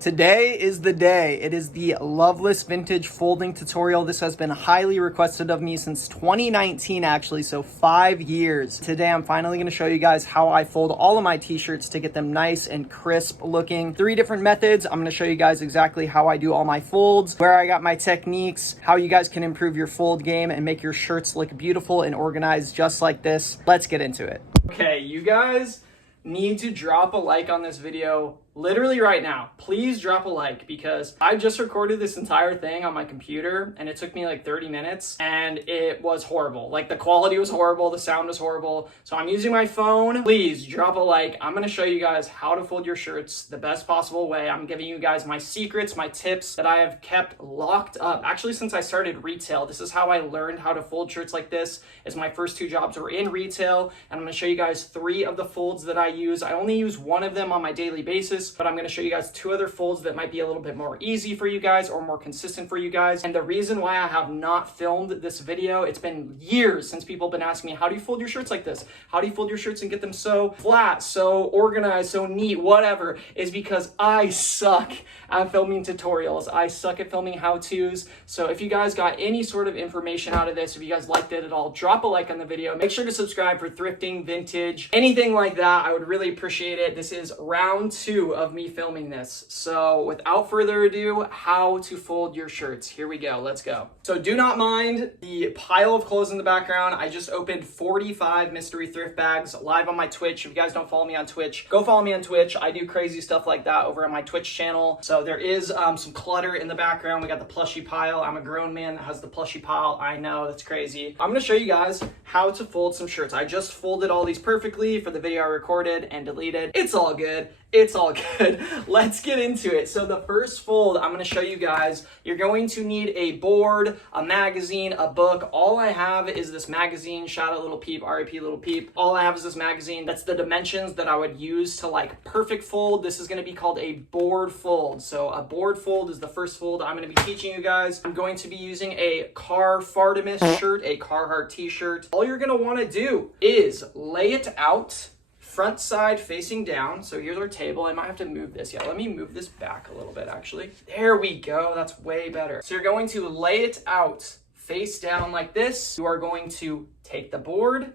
Today is the day. It is the Loveless Vintage folding tutorial. This has been highly requested of me since 2019 actually, so 5 years. Today I'm finally going to show you guys how I fold all of my t-shirts to get them nice and crisp looking. 3 different methods. I'm going to show you guys exactly how I do all my folds, where I got my techniques, how you guys can improve your fold game and make your shirts look beautiful and organized just like this. Let's get into it. Okay, you guys need to drop a like on this video literally right now. Please drop a like, because I just recorded this entire thing on my computer and it took me like 30 minutes and it was horrible. Like the quality was horrible, the sound was horrible. So I'm using my phone. Please drop a like. I'm going to show you guys how to fold your shirts the best possible way. I'm giving you guys my secrets, my tips that I have kept locked up. Actually, since I started retail, this is how I learned how to fold shirts like this. Is my first 2 jobs were in retail, and I'm going to show you guys 3 of the folds that I use. I only use 1 of them on my daily basis, but I'm going to show you guys 2 other folds that might be a little bit more easy for you guys or more consistent for you guys. And the reason why I have not filmed this video, it's been years since people have been asking me, how do you fold your shirts like this? How do you fold your shirts and get them so flat, so organized, so neat, whatever, is because I suck at filming tutorials. I suck at filming how-tos. So if you guys got any sort of information out of this, if you guys liked it at all, drop a like on the video. Make sure to subscribe for thrifting, vintage, anything like that. I would really appreciate it. This is round 2 of me filming this. So without further ado, how to fold your shirts. Here we go. Let's go. So do not mind the pile of clothes in the background. I just opened 45 mystery thrift bags live on my Twitch. If you guys don't follow me on Twitch, go follow me on Twitch. I do crazy stuff like that over on my Twitch channel. So there is some clutter in the background. We got the plushie pile. I'm a grown man that has the plushie pile. I know, that's crazy. I'm going to show you guys how to fold some shirts. I just folded all these perfectly for the video I recorded and deleted. It's all good. It's all good. Let's get into it. So the first fold I'm going to show you guys, you're going to need a board, a magazine, a book. All I have is this magazine. Shout out Little Peep, RIP Little Peep. All I have is this magazine. That's the dimensions that I would use to like perfect fold. This is going to be called a board fold. So a board fold is the first fold I'm going to be teaching you guys. I'm going to be using a Carfartimus shirt, a Carhartt t-shirt. All you're going to want to do is lay it out front side facing down. So here's our table. I might have to move this. Yeah, let me move this back a little bit actually. There we go. That's way better. So you're going to lay it out face down like this. You are going to take the board,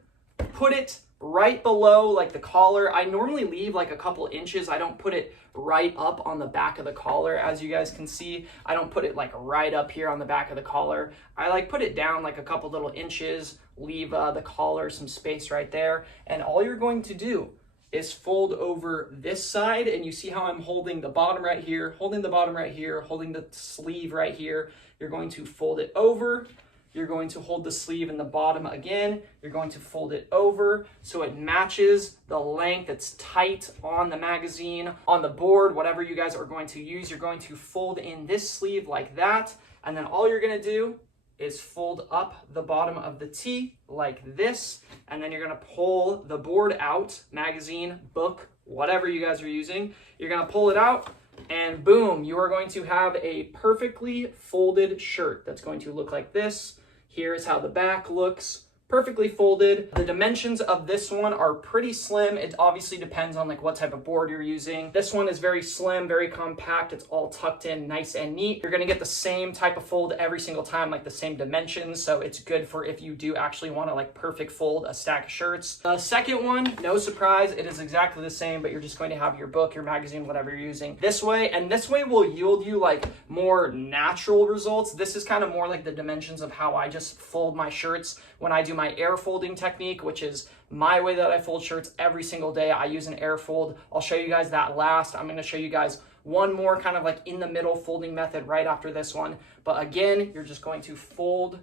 put it right below like the collar. I normally leave like a couple inches. I don't put it right up on the back of the collar. As you guys can see, I don't put it like right up here on the back of the collar. I like put it down like a couple little inches, leave the collar some space right there. And all you're going to do is fold over this side, and you see how I'm holding the bottom right here, holding the bottom right here, holding the sleeve right here. You're going to fold it over. You're going to hold the sleeve in the bottom again. You're going to fold it over so it matches the length. It's tight on the magazine, on the board, whatever you guys are going to use. You're going to fold in this sleeve like that. And then all you're going to do is fold up the bottom of the tee like this. And then you're going to pull the board out, magazine, book, whatever you guys are using. You're going to pull it out. And boom, you are going to have a perfectly folded shirt that's going to look like this. Here is how the back looks. Perfectly folded. The dimensions of this one are pretty slim. It obviously depends on like what type of board you're using. This one is very slim, very compact. It's all tucked in nice and neat. You're gonna get the same type of fold every single time, like the same dimensions. So it's good for if you do actually want to like perfect fold a stack of shirts. The second one, no surprise, it is exactly the same, but you're just going to have your book, your magazine, whatever you're using this way. And this way will yield you like more natural results. This is kind of more like the dimensions of how I just fold my shirts when I do my air folding technique, which is my way that I fold shirts every single day. I use an air fold. I'll show you guys that last. I'm going to show you guys one more kind of like in the middle folding method right after this one. But again, you're just going to fold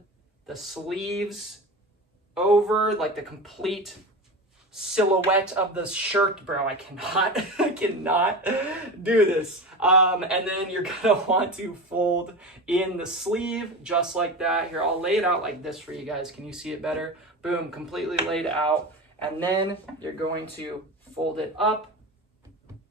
the sleeves over like the complete silhouette of the shirt. Bro, I cannot do this. And then you're gonna want to fold in the sleeve just like that. Here, I'll lay it out like this for you guys. Can you see it better? Boom, completely laid out. And then you're going to fold it up,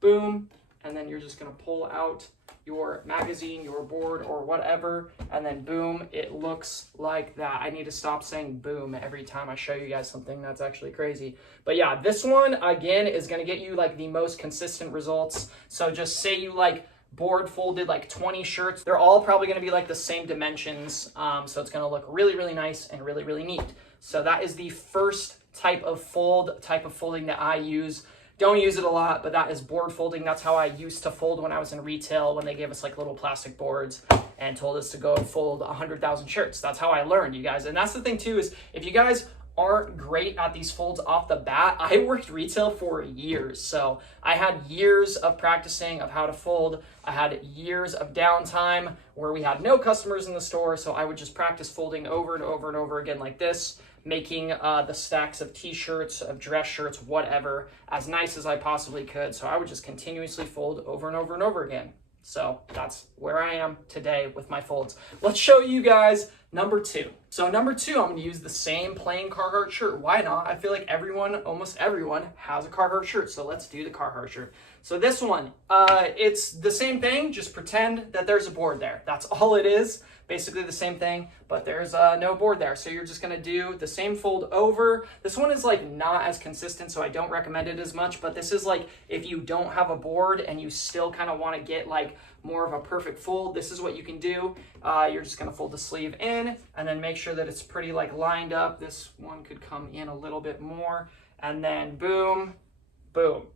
boom, and then you're just gonna pull out your magazine, your board, or whatever, and then boom, it looks like that. I need to stop saying boom every time I show you guys something. That's actually crazy. But yeah, this one, again, is gonna get you like the most consistent results. So just say you like board folded like 20 shirts. They're all probably gonna be like the same dimensions. So it's gonna look really, really nice and really, really neat. So that is the first type of folding that I use. Don't use it a lot, but that is board folding. That's how I used to fold when I was in retail, when they gave us like little plastic boards and told us to go and fold 100,000 shirts. That's how I learned, you guys. And that's the thing too, is if you guys aren't great at these folds off the bat, I worked retail for years. So I had years of practicing of how to fold. I had years of downtime where we had no customers in the store. So I would just practice folding over and over and over again like this, making the stacks of t-shirts, of dress shirts, whatever, as nice as I possibly could. So I would just continuously fold over and over and over again. So that's where I am today with my folds. Let's show you guys number 2. So number 2, I'm gonna use the same plain Carhartt shirt. Why not? I feel like almost everyone has a Carhartt shirt. So let's do the Carhartt shirt. So this one, it's the same thing, just pretend that there's a board there. That's all it is. Basically the same thing, but there's no board there. So you're just gonna do the same fold over. This one is like not as consistent, so I don't recommend it as much, but this is like if you don't have a board and you still kind of wanna get like more of a perfect fold, this is what you can do. You're just gonna fold the sleeve in and then make sure that it's pretty like lined up. This one could come in a little bit more, and then boom, boom.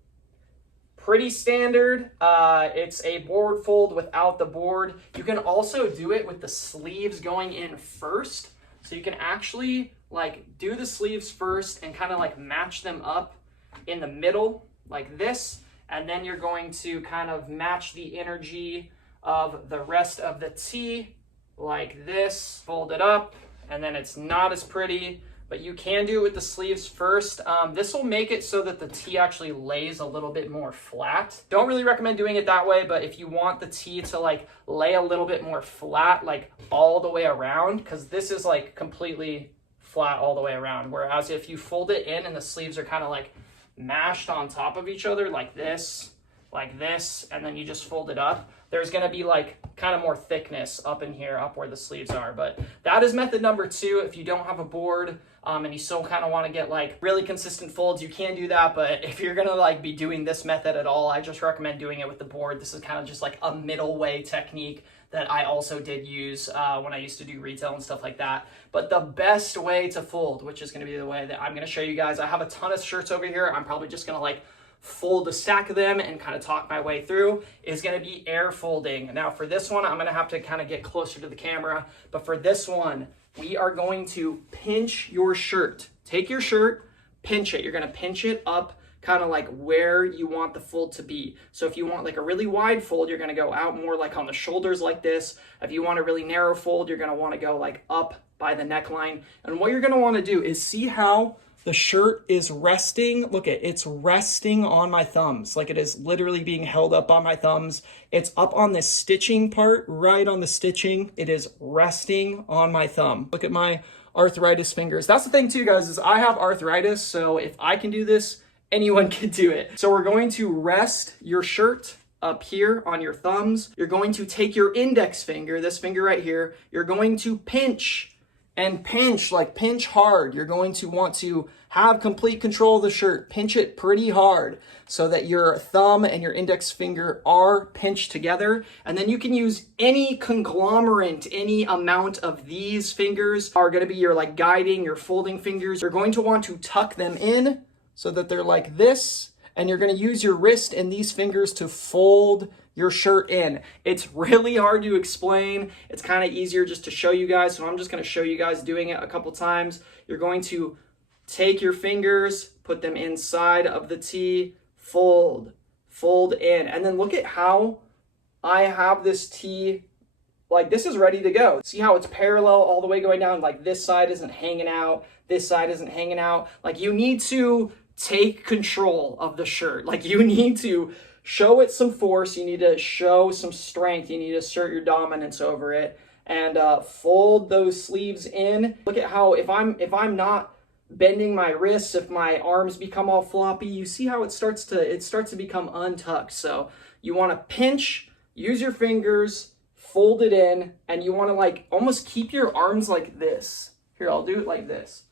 Pretty standard. It's a board fold without the board. You can also do it with the sleeves going in first. So you can actually like do the sleeves first and kind of like match them up in the middle like this. And then you're going to kind of match the energy of the rest of the tee like this. Fold it up, and then it's not as pretty, but you can do it with the sleeves first. This will make it so that the tee actually lays a little bit more flat. Don't really recommend doing it that way, but if you want the tee to like lay a little bit more flat, like all the way around, because this is like completely flat all the way around. Whereas if you fold it in and the sleeves are kind of like mashed on top of each other like this, and then you just fold it up, there's gonna be like kind of more thickness up in here, up where the sleeves are. But that is method number 2. If you don't have a board and you still kind of want to get like really consistent folds, you can do that. But if you're gonna like be doing this method at all, I just recommend doing it with the board. This is kind of just like a middle way technique that I also did use when I used to do retail and stuff like that. But the best way to fold, which is gonna be the way that I'm gonna show you guys, I have a ton of shirts over here. I'm probably just gonna like fold a stack of them and kind of talk my way through, is going to be air folding. Now for this one, I'm going to have to kind of get closer to the camera, but for this one, we are going to pinch your shirt. Take your shirt, pinch it. You're going to pinch it up kind of like where you want the fold to be. So if you want like a really wide fold, you're going to go out more like on the shoulders like this. If you want a really narrow fold, you're going to want to go like up by the neckline. And what you're going to want to do is see how the shirt is resting. Look at it's resting on my thumbs. Like it is literally being held up on my thumbs. It's up on this stitching part, right on the stitching. It is resting on my thumb. Look at my arthritis fingers. That's the thing too, guys, is I have arthritis. So if I can do this, anyone can do it. So we're going to rest your shirt up here on your thumbs. You're going to take your index finger, this finger right here. You're going to pinch and pinch, like pinch hard. You're going to want to have complete control of the shirt. Pinch it pretty hard so that your thumb and your index finger are pinched together. And then you can use any conglomerate, any amount of these fingers are gonna be your like guiding, your folding fingers. You're going to want to tuck them in so that they're like this. And you're gonna use your wrist and these fingers to fold your shirt in. It's really hard to explain. It's kind of easier just to show you guys. So I'm just gonna show you guys doing it a couple times. You're going to take your fingers, put them inside of the tee, fold in. And then look at how I have this tee, like this is ready to go. See how it's parallel all the way going down? Like this side isn't hanging out, this side isn't hanging out. Like you need to take control of the shirt. Like you need to show it some force, you need to show some strength, you need to assert your dominance over it, and fold those sleeves in. Look at how if I'm not bending my wrists, if my arms become all floppy, you see how it starts to become untucked. So you want to pinch, use your fingers, fold it in, and you want to like almost keep your arms like this. Here, I'll do it like this.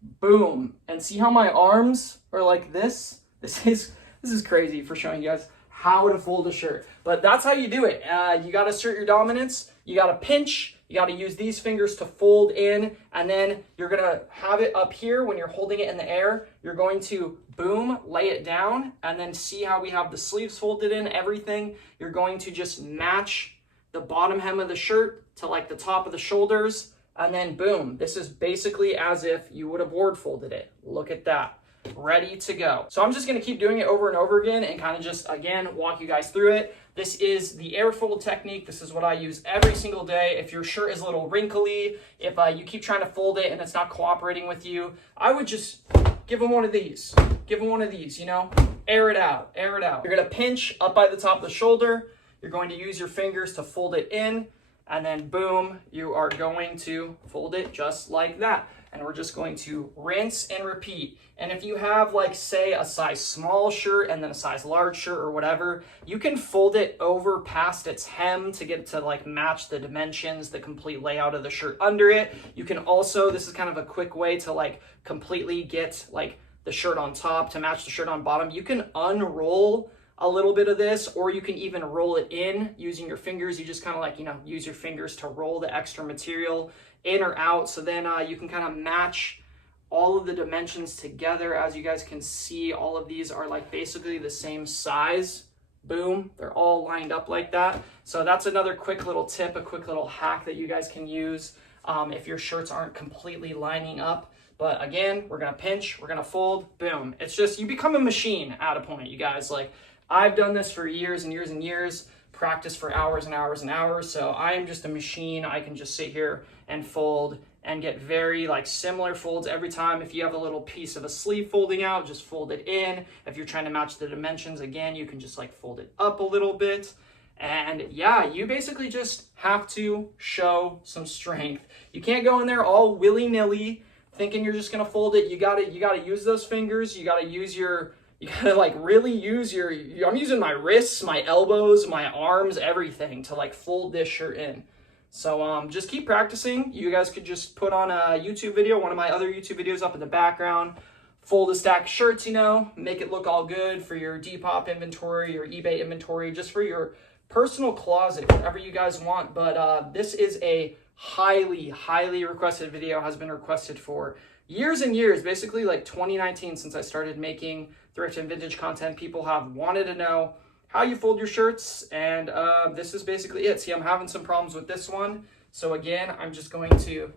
Boom. And see how my arms are like this? This is crazy for showing you guys how to fold a shirt. But that's how you do it. You got to assert your dominance. You got to pinch. You got to use these fingers to fold in, and then you're going to have it up here when you're holding it in the air. You're going to boom, lay it down, and then see how we have the sleeves folded in, everything. You're going to just match the bottom hem of the shirt to like the top of the shoulders, and then boom. This is basically as if you would have board folded it. Look at that. Ready to go. So I'm just going to keep doing it over and over again and kind of just, again, walk you guys through it. This is the air fold technique. This is what I use every single day. If your shirt is a little wrinkly, if you keep trying to fold it and it's not cooperating with you, I would just give them one of these. Give them one of these, you know, air it out, air it out. You're going to pinch up by the top of the shoulder. You're going to use your fingers to fold it in, and then boom, you are going to fold it just like that. And we're just going to rinse and repeat. And if you have, like, say, a size small shirt and then a size large shirt or whatever, you can fold it over past its hem to get it to, like, match the dimensions, the complete layout of the shirt under it. You can also, this is kind of a quick way to, like, completely get, like, the shirt on top to match the shirt on bottom. You can unroll a little bit of this, or you can even roll it in using your fingers. You just kind of, like, you know, use your fingers to roll the extra material in or out, so then you can kind of match all of the dimensions together. As you guys can see, all of these are like basically the same size. Boom, they're all lined up like that. So that's another quick little tip, a quick little hack that you guys can use if your shirts aren't completely lining up. But again, we're gonna pinch, we're gonna fold, boom. It's just, you become a machine at a point, you guys. Like, I've done this for years and years and years, practice for hours and hours and hours. So I am just a machine. I can just sit here and fold and get very, like, similar folds every time. If you have a little piece of a sleeve folding out, just fold it in. If you're trying to match the dimensions, again, you can just, like, fold it up a little bit. And yeah, you basically just have to show some strength. You can't go in there all willy-nilly thinking you're just gonna fold it. You gotta use those fingers. You gotta use your, you gotta, like, really use your, I'm using my wrists, my elbows, my arms, everything to, like, fold this shirt in. So just keep practicing. You guys could just put on a YouTube video, one of my other YouTube videos up in the background, fold a stack of shirts, you know, make it look all good for your Depop inventory, your eBay inventory, just for your personal closet, whatever you guys want. But this is a highly, highly requested video, has been requested for years and years, basically like 2019 since I started making thrift and vintage content. People have wanted to know how you fold your shirts, and this is basically it. See, I'm having some problems with this one. So again, I'm just going to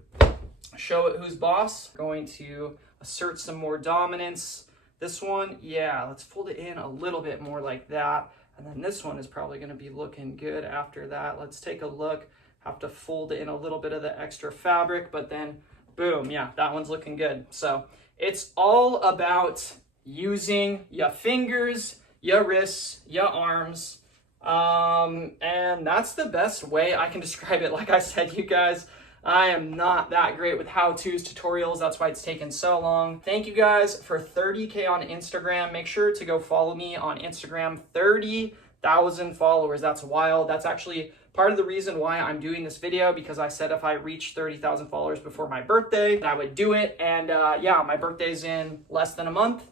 show it who's boss. Going to assert some more dominance. This one, yeah, let's fold it in a little bit more like that. And then this one is probably gonna be looking good after that. Let's take a look. Have to fold in a little bit of the extra fabric, but then boom, yeah, that one's looking good. So it's all about using your fingers, your wrists, your arms, and that's the best way I can describe it. Like I said, you guys, I am not that great with how-tos, tutorials. That's why it's taken so long. Thank you guys for 30K on Instagram. Make sure to go follow me on Instagram. 30,000 followers. That's wild. That's actually part of the reason why I'm doing this video, because I said if I reach 30,000 followers before my birthday, I would do it. And yeah, my birthday's in less than a month,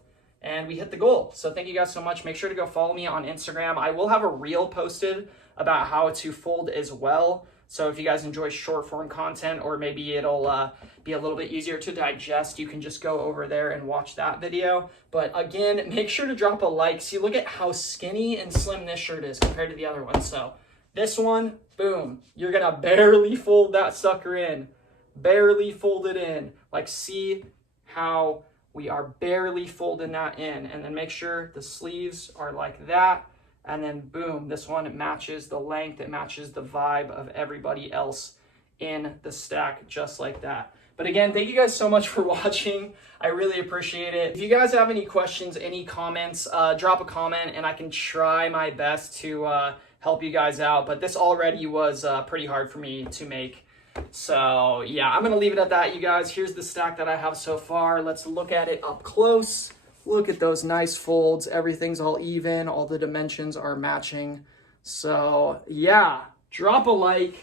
and we hit the goal. So thank you guys so much. Make sure to go follow me on Instagram. I will have a reel posted about how to fold as well. So if you guys enjoy short form content, or maybe it'll be a little bit easier to digest, you can just go over there and watch that video. But again, make sure to drop a like. See, look at how skinny and slim this shirt is compared to the other one. So this one, boom, you're gonna barely fold that sucker in. Barely fold it in. Like, see how we are barely folding that in. And then make sure the sleeves are like that. And then boom, this one, it matches the length, it matches the vibe of everybody else in the stack, just like that. But again, thank you guys so much for watching. I really appreciate it. If you guys have any questions, any comments, drop a comment and I can try my best to help you guys out. But this already was pretty hard for me to make. So yeah, I'm gonna leave it at that, you guys. Here's the stack that I have so far. Let's look at it up close. Look at those nice folds. Everything's all even. All the dimensions are matching. So yeah, drop a like.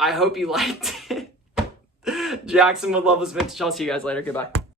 I hope you liked it. Jackson with Loveless Vintage. I'll see you guys later. Goodbye.